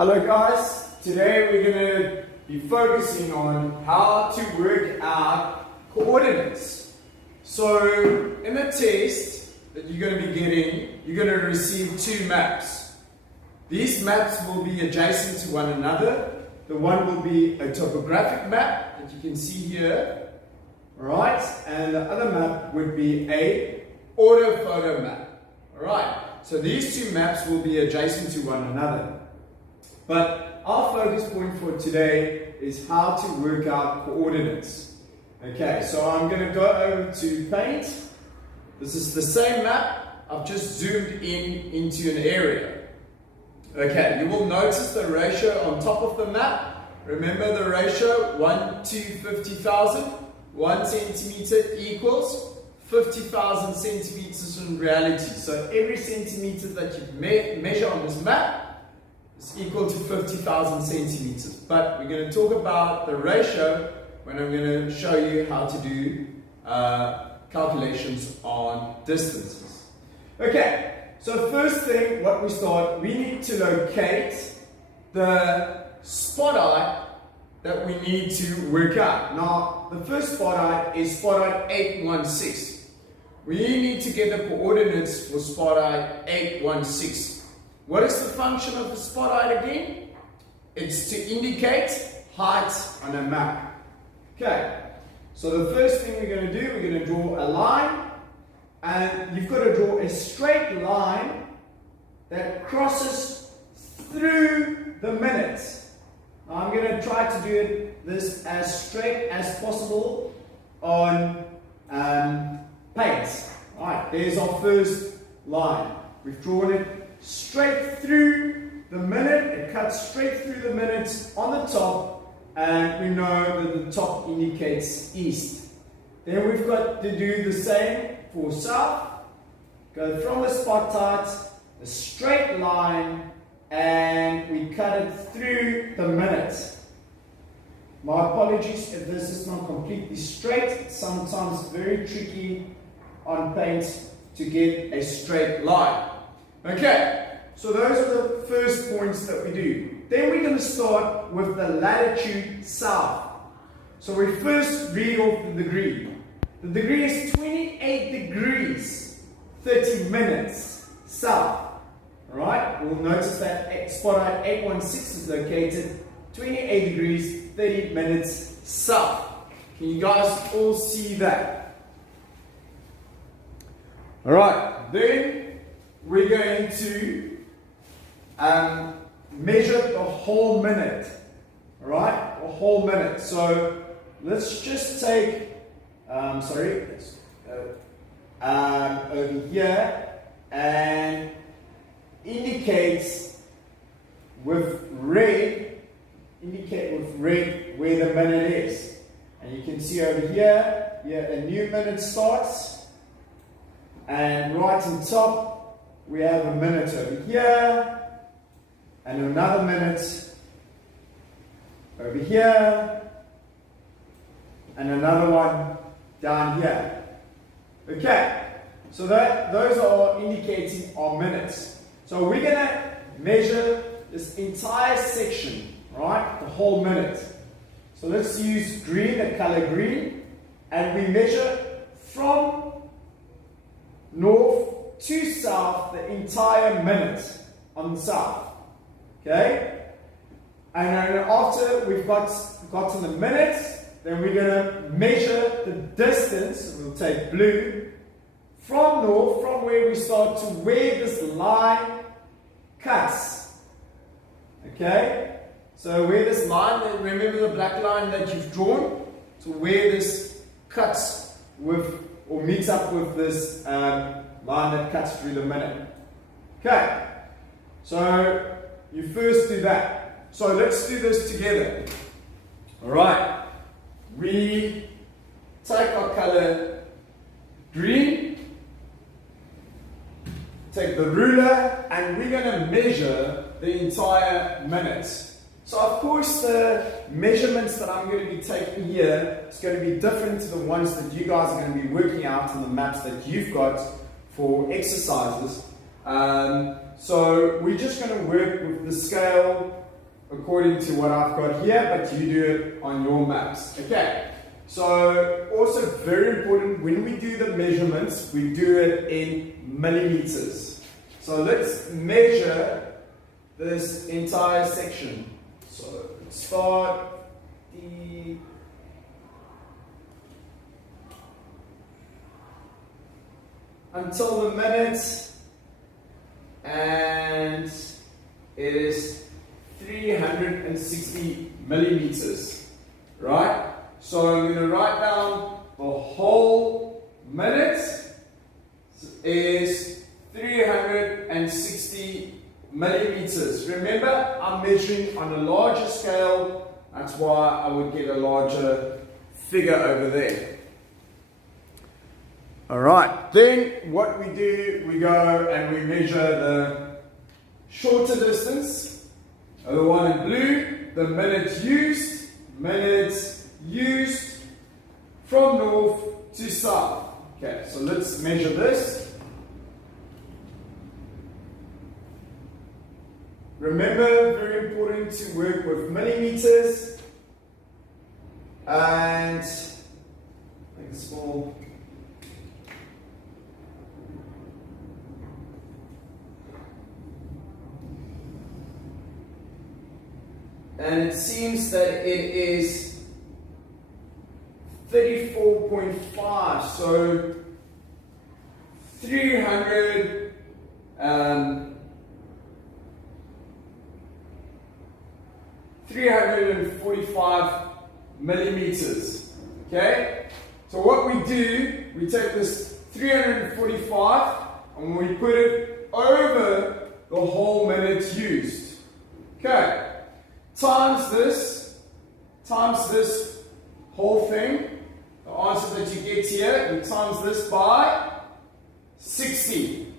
Hello guys, today we're going to be focusing on how to work out coordinates. So in the test that you're going to be getting, you're going to receive two maps. These maps will be adjacent to one another. The one will be a topographic map that you can see here, right? And the other map would be a orthophoto map. Alright, so these two maps will be adjacent to one another. But our focus point for today is how to work out coordinates. Okay, so I'm going to go over to Paint. This is the same map. I've just zoomed into an area. Okay, you will notice the ratio on top of the map. Remember the ratio 1 to 50,000. 1 centimeter equals 50,000 centimeters in reality. So every centimeter that you measure on this map is equal to 50,000 centimeters. But we're going to talk about the ratio when I'm going to show you how to do calculations on distances. Okay, so first thing, we need to locate the spot height that we need to work out. Now, the first spot height is spot height 816. We need to get the coordinates for spot height 816. What is the function of the spot height again? It's to indicate height on a map. Okay, so the first thing we're going to do, we're going to draw a line, and you've got to draw a straight line that crosses through the minutes. Now I'm going to try to do this as straight as possible on Paint. Alright, there's our first line. We've drawn it straight through the minute. It cuts straight through the minutes on the top, and we know that the top indicates east. Then we've got to do the same for south. Go from the spot height, a straight line, and we cut it through the minute. My apologies if this is not completely straight. It's sometimes very tricky on Paint to get a straight line. Okay, so those are the first points that we do. Then we're going to start with the latitude south. So we first read off the degree. The degree is 28 degrees 30 minutes south. Alright, we'll notice that spot height 816 is located 28 degrees 30 minutes south. Can you guys all see that? Alright, then we're going to measure the whole minute. Alright, a whole minute. So let's just take, over here and indicate with red where the minute is. And you can see over here, a new minute starts. And right on top, we have a minute over here, and another minute over here, and another one down here. Okay, so those are indicating our minutes. So we're going to measure this entire section, right, the whole minute. So let's use green, the color green, and we measure from north to south the entire minute on the south. Okay? And then after we've gotten the minutes, then we're going to measure the distance. We'll take blue from north, from where we start to where this line cuts. Okay? So where this line, remember the black line that you've drawn? So where this cuts with or meets up with this line that cuts through the minute. Okay, so you first do that. So let's do this together. Alright, we take our color green, take the ruler, and we're going to measure the entire minute. So of course the measurements that I'm going to be taking here is going to be different to the ones that you guys are going to be working out on the maps that you've got for exercises. So we're just going to work with the scale according to what I've got here, but you do it on your maps. Okay, so also very important, when we do the measurements, we do it in millimeters. So let's measure this entire section. So let's start until the minute, and it is 360 millimeters, right? So I'm going to write down the whole minute is 360 millimeters. Remember, I'm measuring on a larger scale, that's why I would get a larger figure over there. Alright, then what we do, we go and we measure the shorter distance, the one in blue, the minutes used from north to south. Okay, so let's measure this. Remember, very important to work with millimeters, and make a small. And it seems that it is 34.5, so 345 millimeters. Okay? So what we do, we take this 345 and we put it over the whole minute used. Okay? Times this whole thing, the answer that you get here, we times this by 60.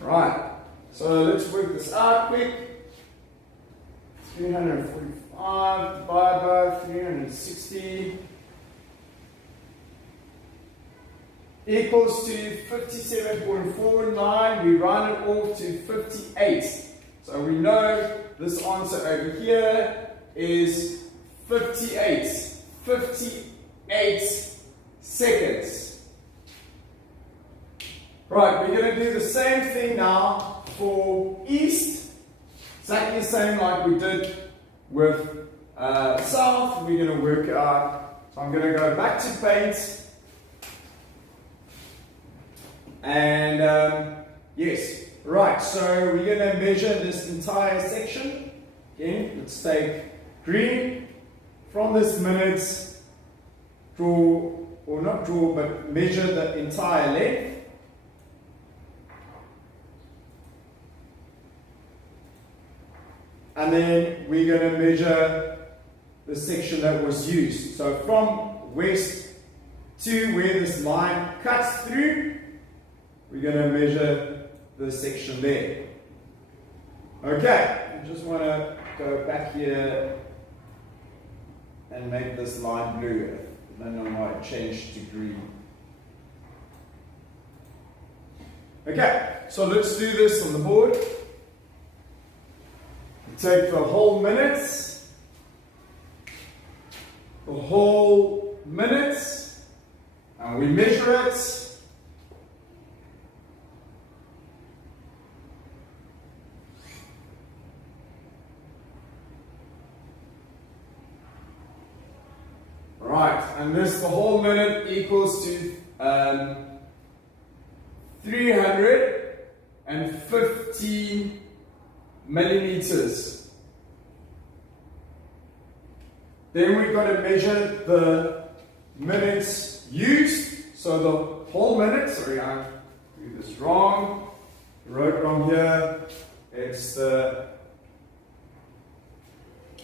Right, so let's work this out quick. 345 divided by 360 equals to 57.49. We round it off to 58. So we know this answer over here is 58 seconds. Right, we're going to do the same thing now for east. Exactly the same like we did with south. We're going to work out. So I'm going to go back to paint. And yes, right, so we're going to measure this entire section. Again, let's take green. From this minute, draw, or not draw, but measure the entire length. And then we're going to measure the section that was used. So from west to where this line cuts through, we're going to measure the section there. Okay, I just want to go back here and make this line blue. I don't know why it changed to green. Okay, so let's do this on the board. We take the whole minute, and we measure it. Right, and this, the whole minute equals to 350 millimeters. Then we've got to measure the minutes used. So the whole minute, sorry, I do this wrong. I wrote wrong here. It's the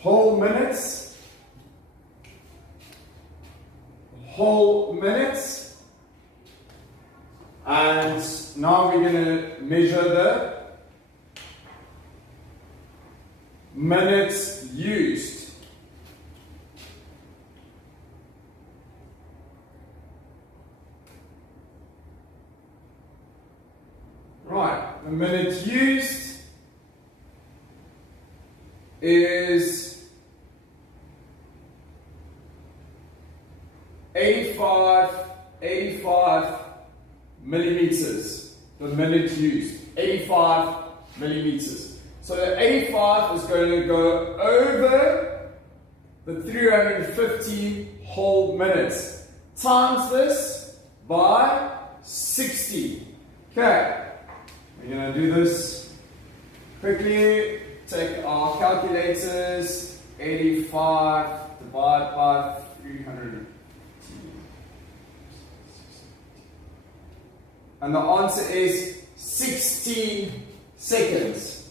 whole minutes. Whole minutes, and now we're going to measure the minutes used. Right, the minutes used is 85 millimeters per minute used. 85 millimeters. So the 85 is going to go over the 350 whole minutes. Times this by 60. Okay, we're going to do this quickly. Take our calculators. 85 divided by 300. And the answer is 16 seconds.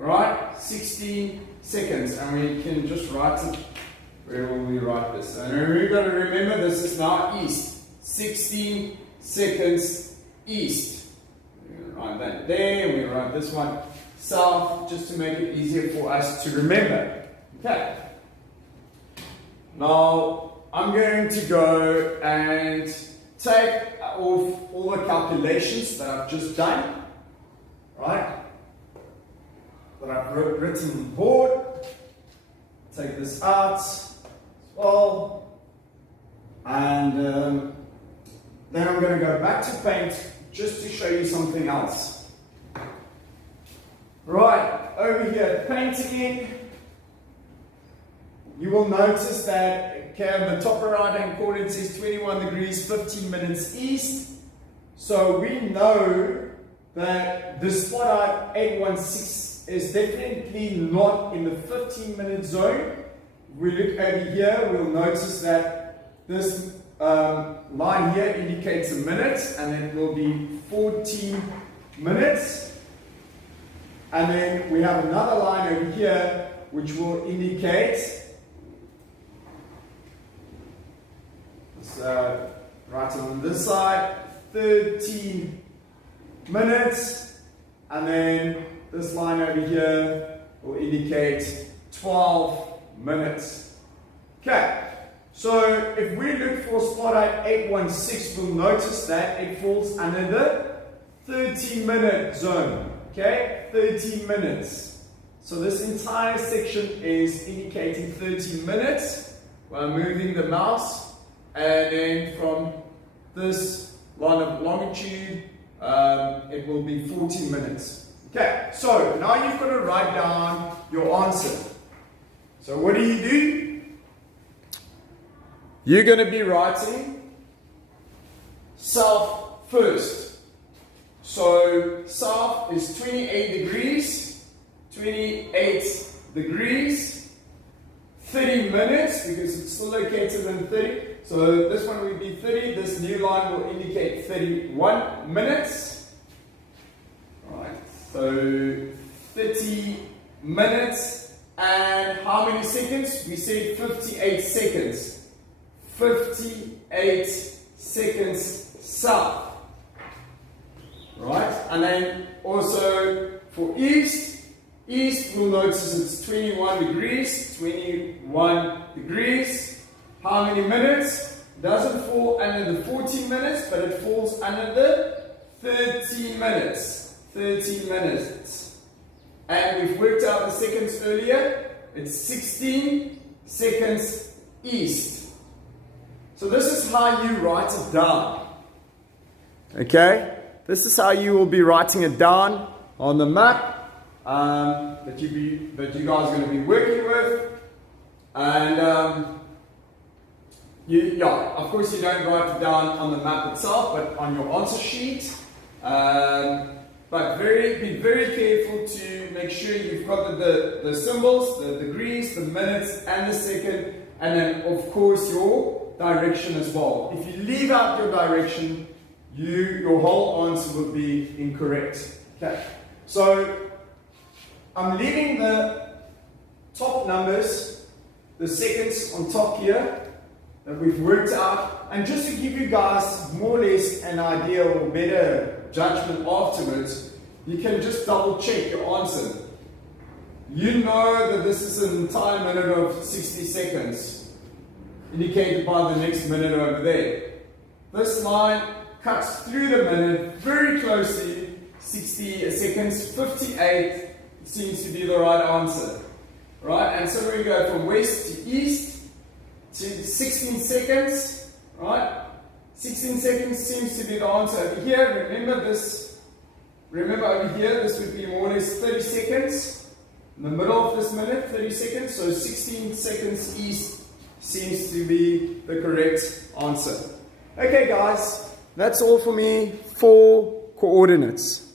Alright? 16 seconds. And we can just write it. Where will we write this? And we're going to remember this is now east. 16 seconds east. We're going to write that there. And we write this one south just to make it easier for us to remember. Okay. Now I'm going to go and take off all the calculations that I've just done, right? That I've written on the board. Take this out as well. And then I'm going to go back to paint just to show you something else. Right, over here, painting. You will notice that the top right hand corner says 21 degrees, 15 minutes east. So we know that the spot out 816 is definitely not in the 15-minute zone. If we look over here, we'll notice that this line here indicates a minute, and it will be 14 minutes. And then we have another line over here which will indicate, right on this side, 13 minutes, and then this line over here will indicate 12 minutes. Okay, so if we look for spot out 816, we'll notice that it falls under the 13-minute zone. Okay, 13 minutes. So this entire section is indicating 13 minutes while moving the mouse, and then from this line of longitude it will be 14 minutes. Okay, so now you've got to write down your answer. So what do? You're going to be writing south first. So south is 28 degrees, 30 minutes, because it's still located in 30. So this one will be 30, this new line will indicate 31 minutes. Alright, so 30 minutes, and how many seconds? We said 58 seconds. 58 seconds south. Right, and then also for east, we'll notice it's 21 degrees. How many minutes? It doesn't fall under the 14 minutes, but it falls under the 13 minutes. 13 minutes. And we've worked out the seconds earlier. It's 16 seconds east. So this is how you write it down. Okay? This is how you will be writing it down on the map that you guys are going to be working with. And of course you don't write it down on the map itself, but on your answer sheet. But be very careful to make sure you've got the symbols, the degrees, the minutes, and the second, and then of course your direction as well. If you leave out your direction, your whole answer will be incorrect. Okay, so I'm leaving the top numbers, the seconds on top here that we've worked out, and just to give you guys more or less an idea or better judgment afterwards, you can just double check your answer. You know that this is an entire minute of 60 seconds, indicated by the next minute over there. This line cuts through the minute very closely, 60 seconds, 58 seems to be the right answer. right? And so we go from west to east to 16 seconds, right? 16 seconds seems to be the answer over here. Remember this, remember over here, this would be more or less 30 seconds. In the middle of this minute, 30 seconds, so 16 seconds east seems to be the correct answer. Okay guys, that's all for me for coordinates.